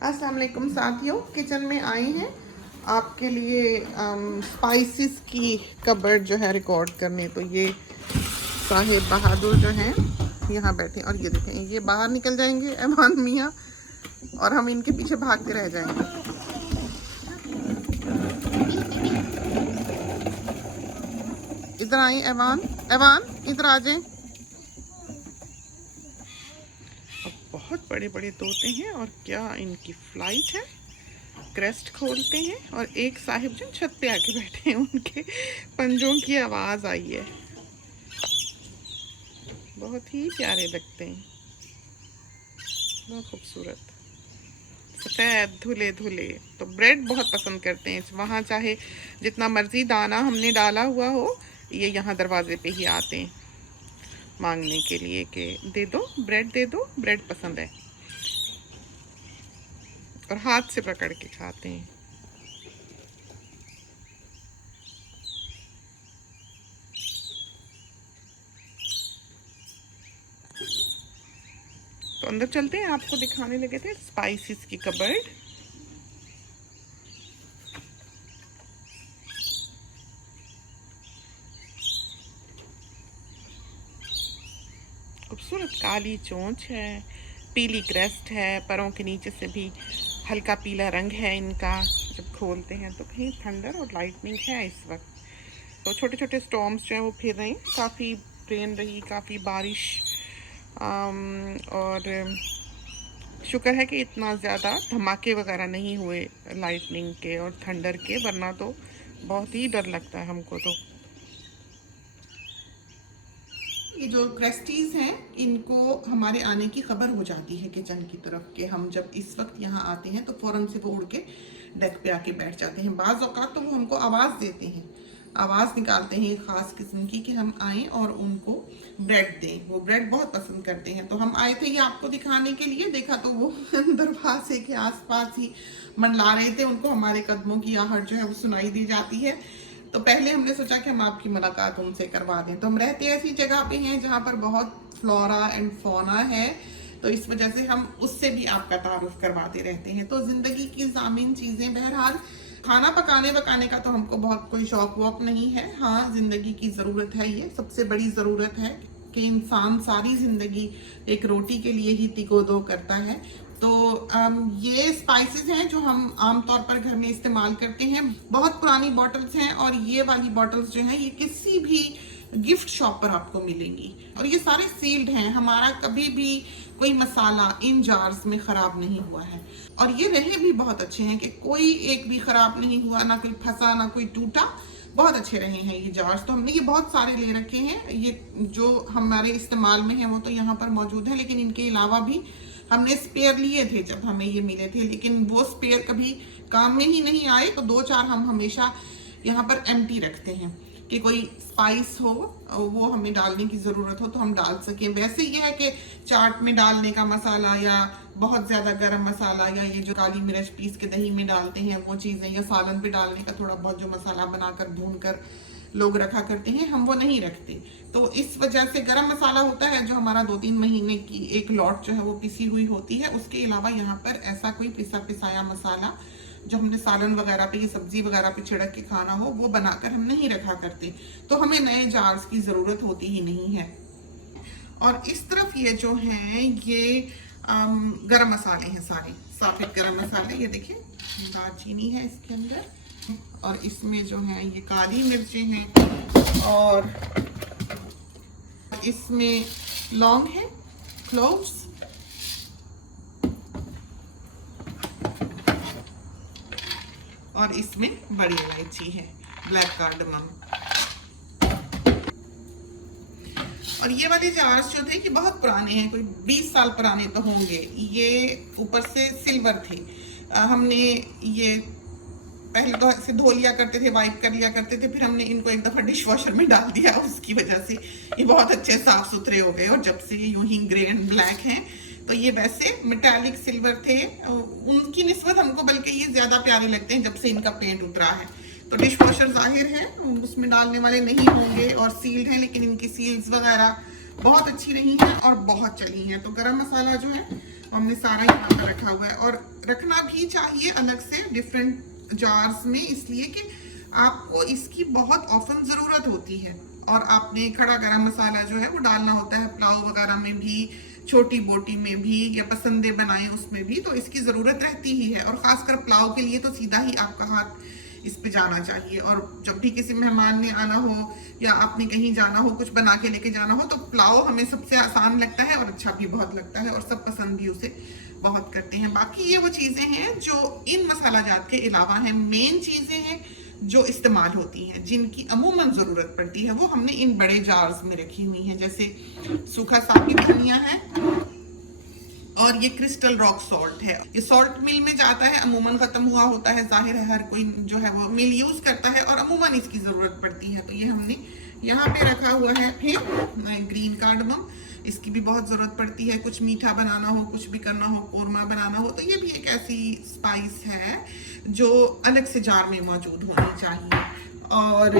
अस्सलाम वालेकुम साथियों, किचन में आए हैं आपके लिए स्पाइसेस की कबर्ड जो है रिकॉर्ड करने। तो ये साहिब बहादुर जो हैं यहाँ बैठे और ये देखें, ये बाहर निकल जाएंगे ऐवान मियाँ और हम इनके पीछे भागते रह जाएंगे। इधर आए ऐवान, ऐवान इधर आ जाएं। अब बहुत बड़े बड़े तोते हैं और क्या इनकी फ्लाइट है। क्रेस्ट खोलते हैं और एक साहिब जो छत पे आके बैठे हैं, उनके पंजों की आवाज़ आई है। बहुत ही प्यारे लगते हैं, बहुत खूबसूरत, सफ़ेद धुले धुले। तो ब्रेड बहुत पसंद करते हैं। वहाँ चाहे जितना मर्ज़ी दाना हमने डाला हुआ हो, ये यहाँ दरवाजे पे ही आते हैं मांगने के लिए कि दे दो ब्रेड, दे दो ब्रेड, पसंद है। और हाथ से पकड़ के खाते हैं। तो अंदर चलते हैं, आपको दिखाने लगे थे स्पाइसेस की कबर्ड। खूबसूरत काली चोंच है, पीली क्रेस्ट है, पैरों के नीचे से भी हल्का पीला रंग है इनका। जब खोलते हैं तो कहीं थंडर और लाइटनिंग है इस वक्त। तो छोटे छोटे स्टॉर्म्स जो हैं वो फिर रहे हैं। काफ़ी रेन रही, काफ़ी बारिश, और शुक्र है कि इतना ज़्यादा धमाके वगैरह नहीं हुए लाइटनिंग के और थंडर के, वरना तो बहुत ही डर लगता है हमको। तो ये जो क्रेस्टीज हैं, इनको हमारे आने की खबर हो जाती है किचन की तरफ के हम जब इस वक्त यहाँ आते हैं तो फ़ौरन से वो उड़ के डेस्क पे आके बैठ जाते हैं। बाज़ औक़ात तो वो हमको आवाज़ देते हैं, आवाज़ निकालते हैं एक ख़ास किस्म की कि हम आएँ और उनको ब्रेड दें। वो ब्रेड बहुत पसंद करते हैं। तो हम आए थे ये आपको दिखाने के लिए। देखा तो वो दरवाजे के आसपास ही मंडला रहे थे, उनको हमारे कदमों की आहट जो है वो सुनाई दी जाती है। तो पहले हमने सोचा कि हम आपकी मुलाकात उनसे करवा दें। तो हम रहते ऐसी जगह पे हैं जहाँ पर बहुत फ्लोरा एंड फौना है, तो इस वजह से हम उससे भी आपका तारुफ करवाते रहते हैं। तो ज़िंदगी की ज़ामिन चीज़ें, बहरहाल खाना पकाने का तो हमको बहुत कोई शौक वौक नहीं है। हाँ, ज़िंदगी की ज़रूरत है, ये सबसे बड़ी ज़रूरत है कि इंसान सारी ज़िंदगी एक रोटी के लिए ही तिको-दो करता है। तो ये स्पाइसेस हैं जो हम आमतौर पर घर में इस्तेमाल करते हैं। बहुत पुरानी बॉटल्स हैं और ये वाली बॉटल्स जो हैं ये किसी भी गिफ्ट शॉप पर आपको मिलेंगी और ये सारे सील्ड हैं। हमारा कभी भी कोई मसाला इन जार्स में ख़राब नहीं हुआ है और ये रहे भी बहुत अच्छे हैं कि कोई एक भी ख़राब नहीं हुआ, ना कोई फंसा ना कोई टूटा, बहुत अच्छे रहे हैं ये जार्स। तो हमने ये बहुत सारे ले रखे हैं। ये जो हमारे इस्तेमाल में है वो तो यहाँ पर मौजूद है, लेकिन इनके अलावा भी हमने स्पेयर लिए थे जब हमें ये मिले थे, लेकिन वो स्पेयर कभी काम में ही नहीं आए। तो 2-4 हम हमेशा यहाँ पर एम्प्टी रखते हैं कि कोई स्पाइस हो, वो हमें डालने की ज़रूरत हो तो हम डाल सकें। वैसे ये है कि चाट में डालने का मसाला या बहुत ज़्यादा गरम मसाला या ये जो काली मिर्च पीस के दही में डालते हैं वो चीज़ें, या सालन पे डालने का थोड़ा बहुत जो मसाला बनाकर भून कर लोग रखा करते हैं, हम वो नहीं रखते। तो इस वजह से गरम मसाला होता है जो हमारा 2-3 महीने की एक लॉट जो है वो पिसी हुई होती है। उसके अलावा यहाँ पर ऐसा कोई पिसा पिसाया मसाला जो हमने सालन वगैरह पे या सब्जी वगैरह पे छिड़क के खाना हो वो बनाकर हम नहीं रखा करते। तो हमें नए जार्स की ज़रूरत होती ही नहीं है। और इस तरफ ये जो हैं ये गरम मसाले हैं, सारे साफिक गरम मसाले। ये देखिए, दालचीनी है इसके अंदर और इसमें जो है ये काली मिर्चें हैं और इसमें लौंग है, क्लोव्स, और इसमें बड़ी इलायची है, ब्लैक कार्डमम। और ये वाले जार्स जो थे कि बहुत पुराने हैं, कोई 20 साल पुराने तो होंगे। ये ऊपर से सिल्वर थे। हमने ये पहले तो ऐसे धो लिया करते थे, वाइप कर लिया करते थे, फिर हमने इनको एक दफ़ा डिश वॉशर में डाल दिया, उसकी वजह से ये बहुत अच्छे साफ़ सुथरे हो गए। और जब से ये यूं ही ग्रे एंड ब्लैक हैं, तो ये वैसे मेटालिक सिल्वर थे, उनकी निस्बत हमको बल्कि ये ज़्यादा प्यारे लगते हैं जब से इनका पेंट उतरा है। तो डिश वॉशर जाहिर है उसमें डालने वाले नहीं होंगे और सील्ड हैं, लेकिन इनकी सील्स वगैरह बहुत अच्छी रही हैं और बहुत चली हैं। तो गरम मसाला जो है हमने सारा यहाँ पर रखा हुआ है, और रखना भी चाहिए अलग से डिफरेंट जार्स में, इसलिए कि आपको इसकी बहुत ऑफन ज़रूरत होती है। और आपने खड़ा गरम मसाला जो है वो डालना होता है पुलाव वगैरह में भी, छोटी बोटी में भी, या पसंदे बनाए उसमें भी, तो इसकी ज़रूरत रहती ही है। और ख़ासकर पुलाव के लिए तो सीधा ही आपका हाथ इस पे जाना चाहिए। और जब भी किसी मेहमान ने आना हो या आपने कहीं जाना हो, कुछ बना के लेके जाना हो, तो पुलाव हमें सबसे आसान लगता है और अच्छा भी बहुत लगता है, और सब पसंद भी उसे बहुत करते हैं। बाकी ये वो चीज़ें हैं जो इन मसाला जात के अलावा हैं, मेन चीज़ें हैं जो इस्तेमाल होती हैं, जिनकी अमूमन ज़रूरत पड़ती है, वो हमने इन बड़े जार्स में रखी हुई हैं। जैसे सूखा साबित धनिया है, और ये क्रिस्टल रॉक सॉल्ट है। ये सॉल्ट मिल में जाता है, अमूमन खत्म हुआ होता है, जाहिर है हर कोई जो है वो मिल यूज करता है, और अमूमन इसकी जरूरत पड़ती है। तो ये हमने यहाँ पे रखा हुआ है। फिर ग्रीन कार्डमम, इसकी भी बहुत जरूरत पड़ती है, कुछ मीठा बनाना हो, कुछ भी करना हो, कोरमा बनाना हो, तो ये भी एक ऐसी स्पाइस है जो अलग से जार में मौजूद होनी चाहिए। और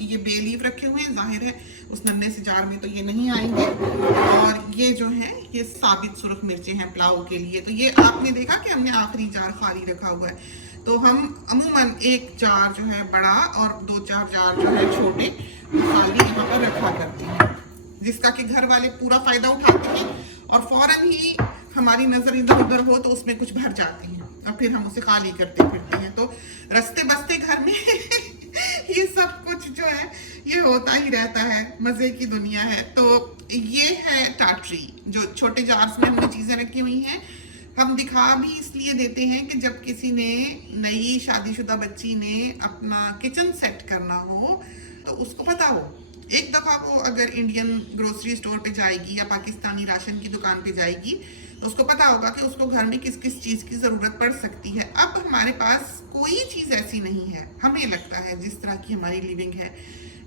ये बे लीफ रखे हुए हैं, जाहिर है उस नन्हे से जार में तो ये नहीं आएंगे। और ये जो है ये साबित सुर्ख मिर्चें हैं पुलाव के लिए। तो ये आपने देखा कि हमने आखिरी जार खाली रखा हुआ है। तो हम अमूमन एक जार जो है बड़ा और 2-4 जार जो है छोटे खाली यहाँ पर रखा करते हैं, जिसका कि घर वाले पूरा फायदा उठाते हैं, और फौरन ही हमारी नजर इधर उधर हो तो उसमें कुछ भर जाते हैं और फिर हम उसे खाली करते फिरते हैं। तो रस्ते बस्ते घर में ये सब कुछ जो है ये होता ही रहता है, मजे की दुनिया है। तो ये है टाटरी, जो छोटे जार्स में हमने चीजें रखी हुई हैं। हम दिखा भी इसलिए देते हैं कि जब किसी ने, नई शादीशुदा बच्ची ने अपना किचन सेट करना हो तो उसको पता हो। एक दफा वो अगर इंडियन ग्रोसरी स्टोर पे जाएगी या पाकिस्तानी राशन की दुकान पे जाएगी तो उसको पता होगा कि उसको घर में किस किस चीज की जरूरत पड़ सकती है। अब हमारे पास कोई चीज ऐसी नहीं है, हमें लगता है जिस तरह की हमारी लिविंग है,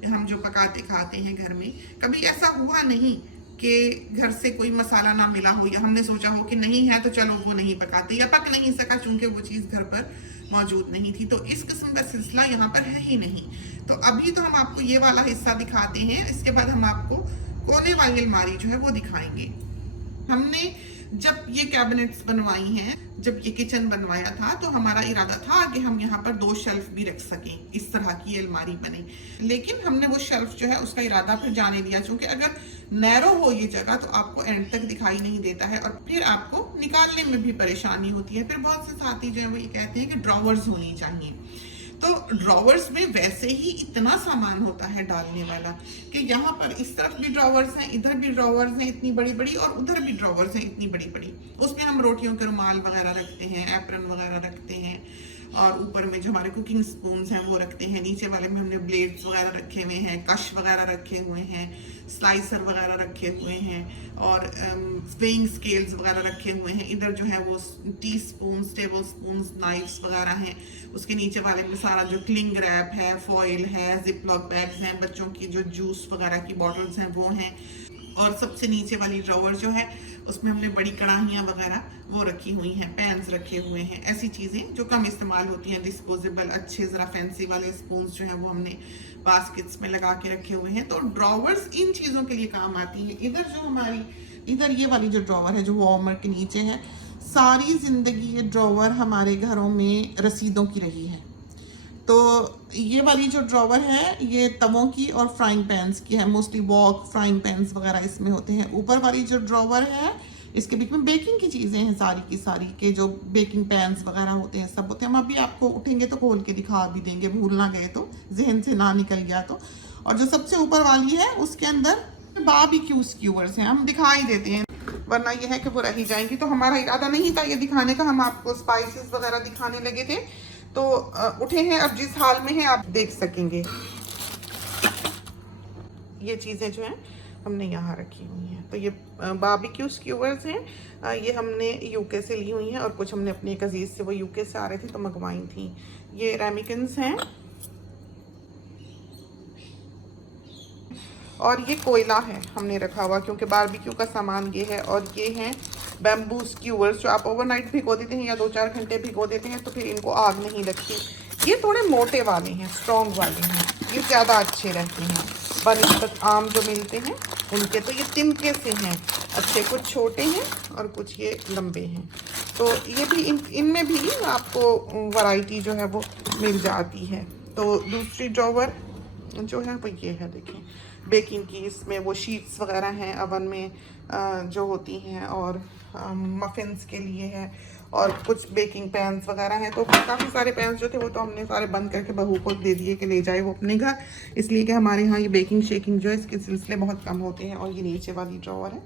हम जो पकाते खाते हैं घर में, कभी ऐसा हुआ नहीं कि घर से कोई मसाला ना मिला हो, या हमने सोचा हो कि नहीं है तो चलो वो नहीं पकाते, या पक नहीं सका चूंकि वो चीज घर पर मौजूद नहीं थी। तो इस किस्म का सिलसिला यहाँ पर है ही नहीं। तो अभी तो हम आपको ये वाला हिस्सा दिखाते हैं, इसके बाद हम आपको कोने वाली अलमारी जो है वो दिखाएंगे। हमने जब ये कैबिनेट्स बनवाई हैं, जब ये किचन बनवाया था, तो हमारा इरादा था कि हम यहाँ पर 2 शेल्फ भी रख सकें, इस तरह की ये अलमारी बने। लेकिन हमने वो शेल्फ जो है उसका इरादा फिर जाने दिया, क्योंकि अगर नैरो हो ये जगह तो आपको एंड तक दिखाई नहीं देता है, और फिर आपको निकालने में भी परेशानी होती है। फिर बहुत से साथी जो है वो ये कहते हैं कि ड्रॉवर्स होनी चाहिए। तो ड्रॉवर्स में वैसे ही इतना सामान होता है डालने वाला कि यहाँ पर इस तरफ भी ड्रॉवर्स हैं, इधर भी ड्रॉवर्स हैं इतनी बड़ी बड़ी, और उधर भी ड्रॉवर्स हैं इतनी बड़ी बड़ी। उसमें हम रोटियों के रुमाल वगैरह रखते हैं, एप्रन वगैरह रखते हैं, और ऊपर में जो हमारे कुकिंग स्पून्स हैं वो रखते हैं। नीचे वाले में हमने ब्लेड्स वगैरह रखे हुए हैं, कश वगैरह रखे हुए हैं, स्लाइसर वगैरह रखे हुए हैं, और वेइंग स्केल्स वगैरह रखे हुए हैं। इधर जो है वो T spoons, table spoons, knifes वगैरह हैं। उसके नीचे वाले में सारा जो क्लिंग रैप है, फॉइल है, जिप लॉक बैग्स हैं, बच्चों की जो जूस वगैरह की बॉटल्स हैं वो हैं। और सबसे नीचे वाली ड्रॉवर जो है उसमें हमने बड़ी कढ़ाइयाँ वगैरह वो रखी हुई हैं, पैन्स रखे हुए हैं, ऐसी चीज़ें जो कम इस्तेमाल होती हैं। डिस्पोजेबल अच्छे ज़रा फैंसी वाले स्पून्स जो हैं वो हमने बास्केट्स में लगा के रखे हुए हैं। तो ड्रॉवर्स इन चीज़ों के लिए काम आती हैं। इधर जो हमारी, इधर ये वाली जो ड्रॉवर है जो वार्मर के नीचे है, सारी ज़िंदगी ये ड्रॉवर हमारे घरों में रसीदों की रही है। तो ये वाली जो ड्रॉवर है ये तवों की और फ्राइंग पैन्स की है, मोस्टली वॉक फ्राइंग पैन्स वगैरह इसमें होते हैं। ऊपर वाली जो ड्रॉवर है इसके बीच में बेकिंग की चीज़ें हैं सारी की सारी, के जो बेकिंग पैन्स वगैरह होते हैं सब होते हैं। हम अभी आपको उठेंगे तो खोल के दिखा भी देंगे, भूल ना गए तो, जहन से ना निकल गया तो। और जो सबसे ऊपर वाली है उसके अंदर बारबेक्यू स्क्यूअर्स हैं, हम दिखा ही देते हैं वरना यह है कि वो रह जाएंगी। तो हमारा इरादा नहीं था ये दिखाने का, हम आपको स्पाइसेस वगैरह दिखाने लगे थे। तो उठे हैं, अब जिस हाल में है आप देख सकेंगे। ये चीज़ें जो हैं हमने यहाँ रखी हुई हैं। तो ये बारबेक्यू स्क्यूअर्स हैं, ये हमने यूके से ली हुई हैं, और कुछ हमने अपने एक अजीज़ से, वो यूके से आ रहे थे तो मंगवाई थी। ये रेमिकन्स हैं, और ये कोयला है हमने रखा हुआ क्योंकि बारबेक्यू का सामान ये है। और ये हैं बैम्बू स्क्यूअर्स जो आप ओवरनाइट भिगो देते हैं या 2-4 घंटे भिगो देते हैं तो फिर इनको आग नहीं लगती। ये थोड़े मोटे वाले हैं, स्ट्रॉन्ग वाले हैं, ये ज़्यादा अच्छे रहते हैं बनस्पत आम जो मिलते हैं उनके। तो ये तिनके से हैं, अच्छे, कुछ छोटे हैं और कुछ ये लंबे हैं। तो ये भी इनमें भी आपको वैरायटी जो है वो मिल जाती है। तो दूसरी ड्रॉवर जो है वो ये है, देखें बेकिंग की, इसमें वो शीट्स वगैरह हैं अवन में जो होती हैं, और मफिन्स के लिए है, और कुछ बेकिंग पैन्स वगैरह हैं। तो काफ़ी सारे पैन्स जो थे वो तो हमने सारे बंद करके बहू को दे दिए कि ले जाए वो अपने घर, इसलिए कि हमारे यहाँ ये बेकिंग शेकिंग जो है इसके सिलसिले बहुत कम होते हैं। और ये नीचे वाली ड्रॉवर है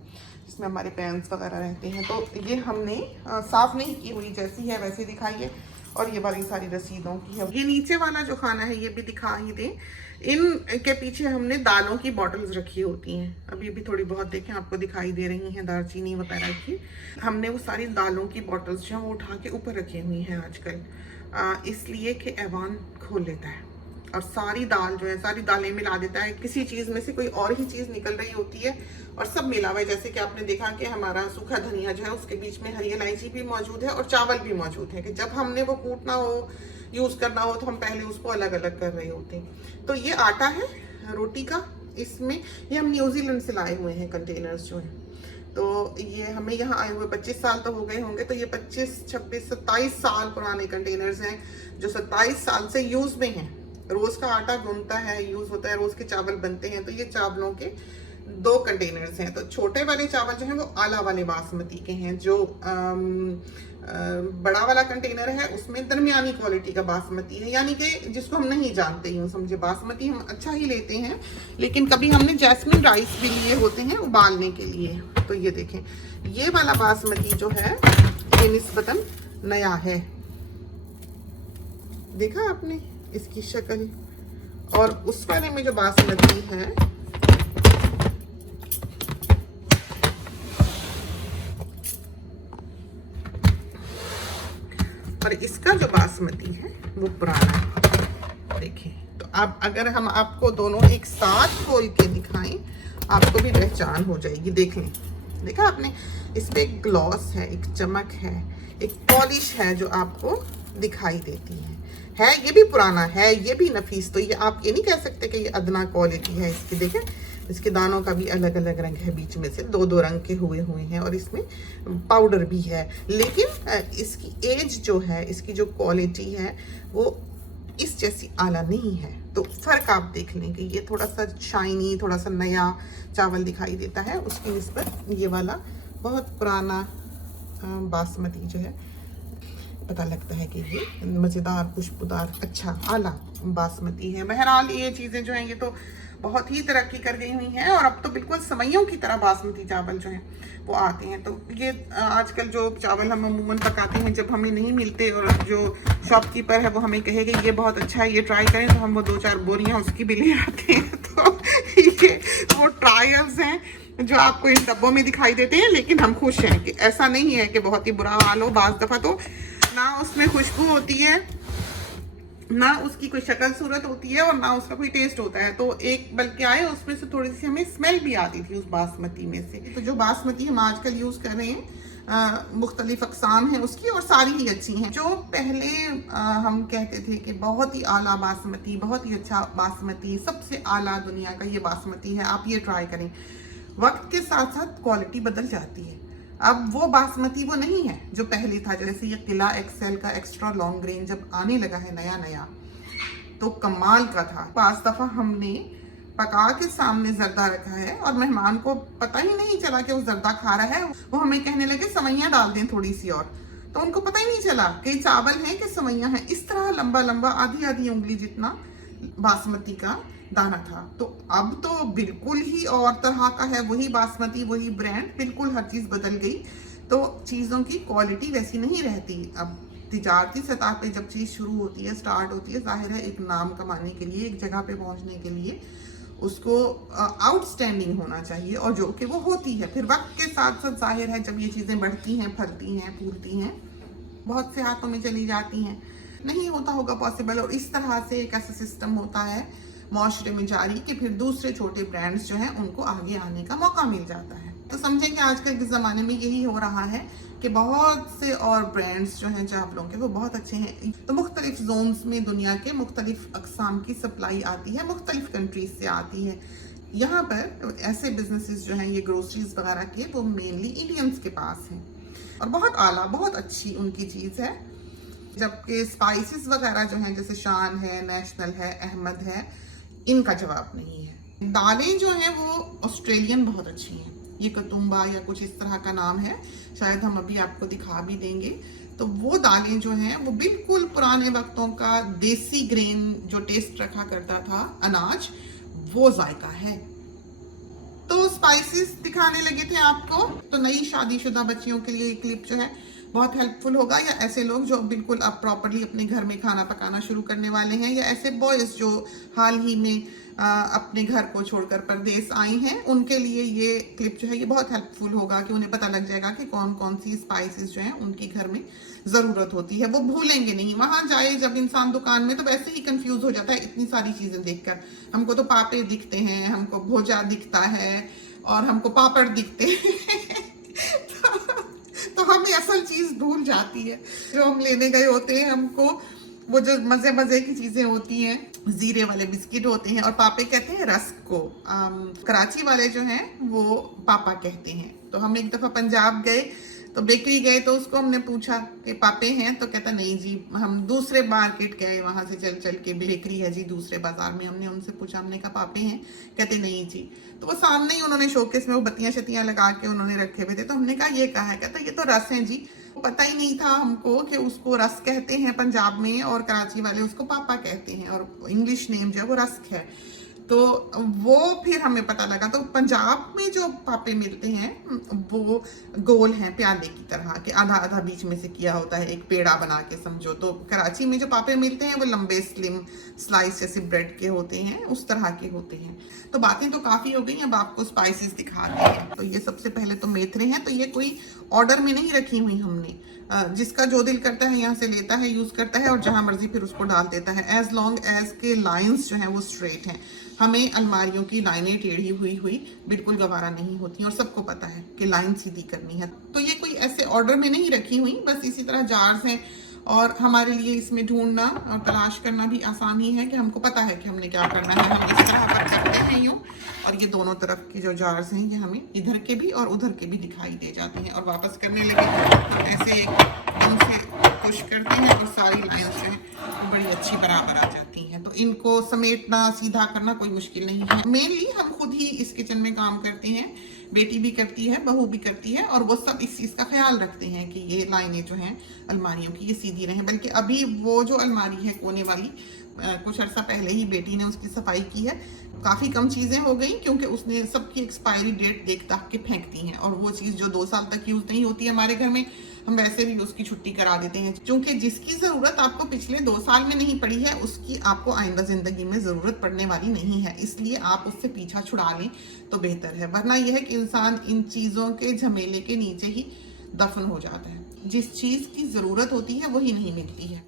जिसमें हमारे पैन्स वगैरह रहते हैं। तो ये हमने साफ़ नहीं की हुई, जैसी है वैसे दिखाई है। और ये वाली सारी रसीदों की है। ये नीचे वाला जो खाना है ये भी दिखा ही दें। इन के पीछे हमने दालों की बॉटल्स रखी होती हैं, अभी भी थोड़ी बहुत देखें आपको दिखाई दे रही हैं, दालचीनी वगैरह की। हमने वो सारी दालों की बॉटल्स जो हैं वो उठा के ऊपर रखी हुई हैं आजकल, इसलिए कि ऐवान खोल लेता है और सारी दाल जो है, सारी दालें मिला देता है। किसी चीज़ में से कोई और ही चीज़ निकल रही होती है और सब मिला हुआ है। जैसे कि आपने देखा कि हमारा सूखा धनिया जो है उसके बीच में हरी इलायची भी मौजूद है और चावल भी मौजूद है, कि जब हमने वो कूटना हो, यूज़ करना हो, तो हम पहले उसको अलग अलग कर रहे होते हैं। तो ये आटा है रोटी का, इसमें ये हम न्यूजीलैंड से लाए हुए हैं कंटेनर्स जो हैं। तो ये हमें यहाँ आए हुए 25 साल तो हो गए होंगे, तो ये 25, 26, 27 साल पुराने कंटेनर्स हैं जो 27 साल से यूज़ में हैं। रोज़ का आटा गूंथता है, यूज़ होता है, रोज़ के चावल बनते हैं। तो ये चावलों के 2 कंटेनर्स हैं। तो छोटे वाले चावल जो हैं वो आला वाले बासमती के हैं, जो बड़ा वाला कंटेनर है उसमें दरमियानी क्वालिटी का बासमती है, यानी कि जिसको हम नहीं जानते, यूँ समझे। बासमती हम अच्छा ही लेते हैं, लेकिन कभी हमने जैस्मिन राइस भी लिए होते हैं उबालने के लिए। तो ये देखें, ये वाला बासमती जो है ये निस्बतन नया है, देखा आपने इसकी शक्ल। और उस वाले में जो बासमती है और इसका जो बासमती है वो पुराना है। देखें, तो अब अगर हम आपको दोनों एक साथ खोल के दिखाएं, आपको भी पहचान हो जाएगी। देख लें, देखा आपने, इस पे एक ग्लॉस है, एक चमक है, एक पॉलिश है जो आपको दिखाई देती है। ये भी पुराना है, ये भी नफीस। तो ये आप ये नहीं कह सकते कि ये अदना क्वालिटी है इसकी। देखें, इसके दानों का भी अलग अलग रंग है, बीच में से 2-2 रंग के हुए हैं, और इसमें पाउडर भी है। लेकिन इसकी एज जो है, इसकी जो क्वालिटी है वो इस जैसी आला नहीं है। तो फ़र्क आप देख लें कि ये थोड़ा सा शाइनी, थोड़ा सा नया चावल दिखाई देता है, उसकी निस्बत ये वाला बहुत पुराना बासमती जो है पता लगता है कि ये मज़ेदार, खुशबूदार, अच्छा आला बासमती है। बहरहाल ये चीज़ें जो हैं ये तो बहुत ही तरक्की कर गई हुई हैं, और अब तो बिल्कुल समइयों की तरह बासमती चावल जो हैं वो आते हैं। तो ये आजकल जो चावल हम अमूमन पकाते हैं, जब हमें नहीं मिलते और जो शॉपकीपर है वो हमें कहेगा ये बहुत अच्छा है, ये ट्राई करें, तो हम वो 2-4 बोरियाँ उसकी भी ले आते हैं। तो ये वो ट्रायल्स हैं जो आपको इन डब्बों में दिखाई देते हैं, लेकिन हम खुश हैं कि ऐसा नहीं है कि बहुत ही बुरा हाल हो। बाज़ दफ़ा तो ना उसमें खुशबू होती है, ना उसकी कोई शक्ल सूरत होती है, और ना उसका कोई टेस्ट होता है। तो एक बल्कि आए उसमें से थोड़ी सी हमें स्मेल भी आती थी उस बासमती में से। तो जो बासमती हम आजकल यूज़ कर रहे हैं, मुख्तलिफ अक़साम हैं उसकी, और सारी ही अच्छी हैं। जो पहले हम कहते थे कि बहुत ही आला बासमती, बहुत ही अच्छा बासमती, सबसे आला दुनिया का ये बासमती है, आप ये ट्राई करें। वक्त के साथ साथ क्वालिटी बदल जाती है। अब वो बासमती वो नहीं है जो पहले था। जैसे ये किला एक्सेल का एक्स्ट्रा लॉन्ग ग्रेन जब आने लगा है नया नया, तो कमाल का था। 5 दफ़ा हमने पका के सामने जर्दा रखा है और मेहमान को पता ही नहीं चला कि वो जर्दा खा रहा है। वो हमें कहने लगे सवैयाँ डाल दें थोड़ी सी, और तो उनको पता ही नहीं चला कि चावल हैं कि सवैयाँ हैं। इस तरह लंबा लंबा आधी आधी उंगली जितना बासमती का दाना था। तो अब तो बिल्कुल ही और तरह का है, वही बासमती, वही ब्रांड, बिल्कुल हर चीज़ बदल गई। तो चीज़ों की क्वालिटी वैसी नहीं रहती। अब तिजारती सतह पे जब चीज़ शुरू होती है, स्टार्ट होती है, जाहिर है एक नाम कमाने के लिए, एक जगह पे पहुंचने के लिए उसको आउटस्टैंडिंग होना चाहिए, और जो कि वो होती है। फिर वक्त के साथ साथ जाहिर है जब ये चीज़ें बढ़ती हैं, फलती हैं, फूलती हैं, बहुत से हाथों में चली जाती हैं, नहीं होता होगा पॉसिबल। और इस तरह से एक ऐसा सिस्टम होता है माशरे में जारी कि फिर दूसरे छोटे ब्रांड्स जो हैं उनको आगे आने का मौका मिल जाता है। तो समझें कि आजकल के ज़माने में यही हो रहा है कि बहुत से और ब्रांड्स जो हैं चावलों के वो बहुत अच्छे हैं। तो मुख्तलिफ जोन्स में दुनिया के मुख्तलिफ अक़साम की सप्लाई आती है, मुख्तलिफ कंट्रीज से आती है। यहाँ पर ऐसे बिजनेसेस जो हैं ये ग्रोसरीज वगैरह के, वो मेनली इंडियंस के पास हैं और बहुत आला, बहुत अच्छी उनकी चीज़ है। जबकि स्पाइसेस वगैरह जो हैं जैसे शान है, नेशनल है, अहमद है, इनका जवाब नहीं है। दालें जो हैं वो ऑस्ट्रेलियन बहुत अच्छी हैं, ये कतुम्बा या कुछ इस तरह का नाम है, शायद हम अभी आपको दिखा भी देंगे। तो वो दालें जो हैं वो बिल्कुल पुराने वक्तों का देसी ग्रेन जो टेस्ट रखा करता था अनाज, वो जायका है। तो स्पाइसेस दिखाने लगे थे आपको, तो नई शादीशुदा बच्चियों के लिए ये क्लिप जो है बहुत हेल्पफुल होगा, या ऐसे लोग जो बिल्कुल अब प्रॉपरली अपने घर में खाना पकाना शुरू करने वाले हैं, या ऐसे बॉयज़ जो हाल ही में अपने घर को छोड़कर परदेश आए हैं, उनके लिए ये क्लिप जो है ये बहुत हेल्पफुल होगा कि उन्हें पता लग जाएगा कि कौन कौन सी स्पाइसेस जो हैं उनके घर में ज़रूरत होती है। वो भूलेंगे नहीं, वहाँ जाए जब इंसान दुकान में तो वैसे ही कंफ्यूज हो जाता है इतनी सारी चीज़ें देखकर। हमको तो पापे दिखते हैं, हमको भोजा दिखता है और हमको पापड़ दिखते हैं तो हमें असल चीज़ भूल जाती है जो हम लेने गए होते हैं। हमको वो जो मज़े मज़े की चीज़ें होती हैं, जीरे वाले बिस्किट होते हैं और पापे कहते हैं रस्क को, कराची वाले जो हैं वो पापा कहते हैं। तो हम एक दफ़ा पंजाब गए तो बेकरी गए, तो उसको हमने पूछा कि पापे हैं, तो कहता नहीं जी, हम दूसरे मार्केट गए, वहाँ से चल चल के बेकरी है जी दूसरे बाजार में, हमने उनसे पूछा, हमने कहा पापे हैं, कहते नहीं जी। तो वो सामने ही उन्होंने शोकेस में वो बत्तियाँ शत्तियाँ लगा के उन्होंने रखे हुए थे, तो हमने कहा ये कहा है, कहता ये तो रस हैं जी। पता ही नहीं था हमको कि उसको रस कहते हैं पंजाब में और कराची वाले उसको पापा कहते हैं, और इंग्लिश नेम जो है वो रस्क है। तो वो फिर हमें पता लगा, तो पंजाब में जो पापे मिलते हैं वो गोल हैं प्याले की तरह के, आधा आधा बीच में से किया होता है, एक पेड़ा बना के समझो। तो कराची में जो पापे मिलते हैं वो लंबे स्लिम स्लाइस जैसे ब्रेड के होते हैं, उस तरह के होते हैं। तो बातें तो काफ़ी हो गई, अब आपको स्पाइसेस दिखाते हैं। तो ये सबसे पहले तो मेथरे हैं, तो ये कोई ऑर्डर में नहीं रखी हुई हमने, जिसका जो दिल करता है यहाँ से लेता है, यूज़ करता है और जहाँ मर्जी फिर उसको डाल देता है, एज लॉन्ग एज के लाइंस जो हैं वो स्ट्रेट हैं। हमें अलमारियों की लाइनें टेढ़ी हुई बिल्कुल गवारा नहीं होती, और सबको पता है कि लाइन सीधी करनी है। तो ये कोई ऐसे ऑर्डर में नहीं रखी हुई, बस इसी तरह जार्स हैं, और हमारे लिए इसमें ढूंढना और तलाश करना भी आसान ही है कि हमको पता है कि हमने क्या करना है। हम इस तरह पर करते हैं यूँ, और ये दोनों तरफ के जो जार्स हैं ये हमें इधर के भी और उधर के भी दिखाई दे जाते हैं, और वापस करने लगे तो ऐसे एकदम से पुश करते हैं और सारी लाइन्स जो हैं बड़ी अच्छी बराबर आ जाती हैं। तो इनको समेटना सीधा करना कोई मुश्किल नहीं है। मेनली हम खुद ही इस किचन में काम करते हैं, बेटी भी करती है, बहू भी करती है, और वो सब इस चीज़ का ख्याल रखते हैं कि ये लाइनें जो हैं अलमारियों की ये सीधी रहें। बल्कि अभी वो जो अलमारी है कोने वाली, कुछ अर्सा पहले ही बेटी ने उसकी सफाई की है। काफ़ी कम चीज़ें हो गई क्योंकि उसने सबकी एक्सपायरी डेट देख दाख के फेंक दी हैं, और वो चीज़ जो 2 साल तक यूज़ नहीं होती है हमारे घर में, हम वैसे भी उसकी छुट्टी करा देते हैं। क्योंकि जिसकी ज़रूरत आपको पिछले 2 साल में नहीं पड़ी है, उसकी आपको आइंदा ज़िंदगी में ज़रूरत पड़ने वाली नहीं है, इसलिए आप उससे पीछा छुड़ा लें तो बेहतर है। वरना यह है कि इंसान इन चीज़ों के झमेले के नीचे ही दफन हो जाता है। जिस चीज़ की ज़रूरत होती है वही नहीं मिलती है।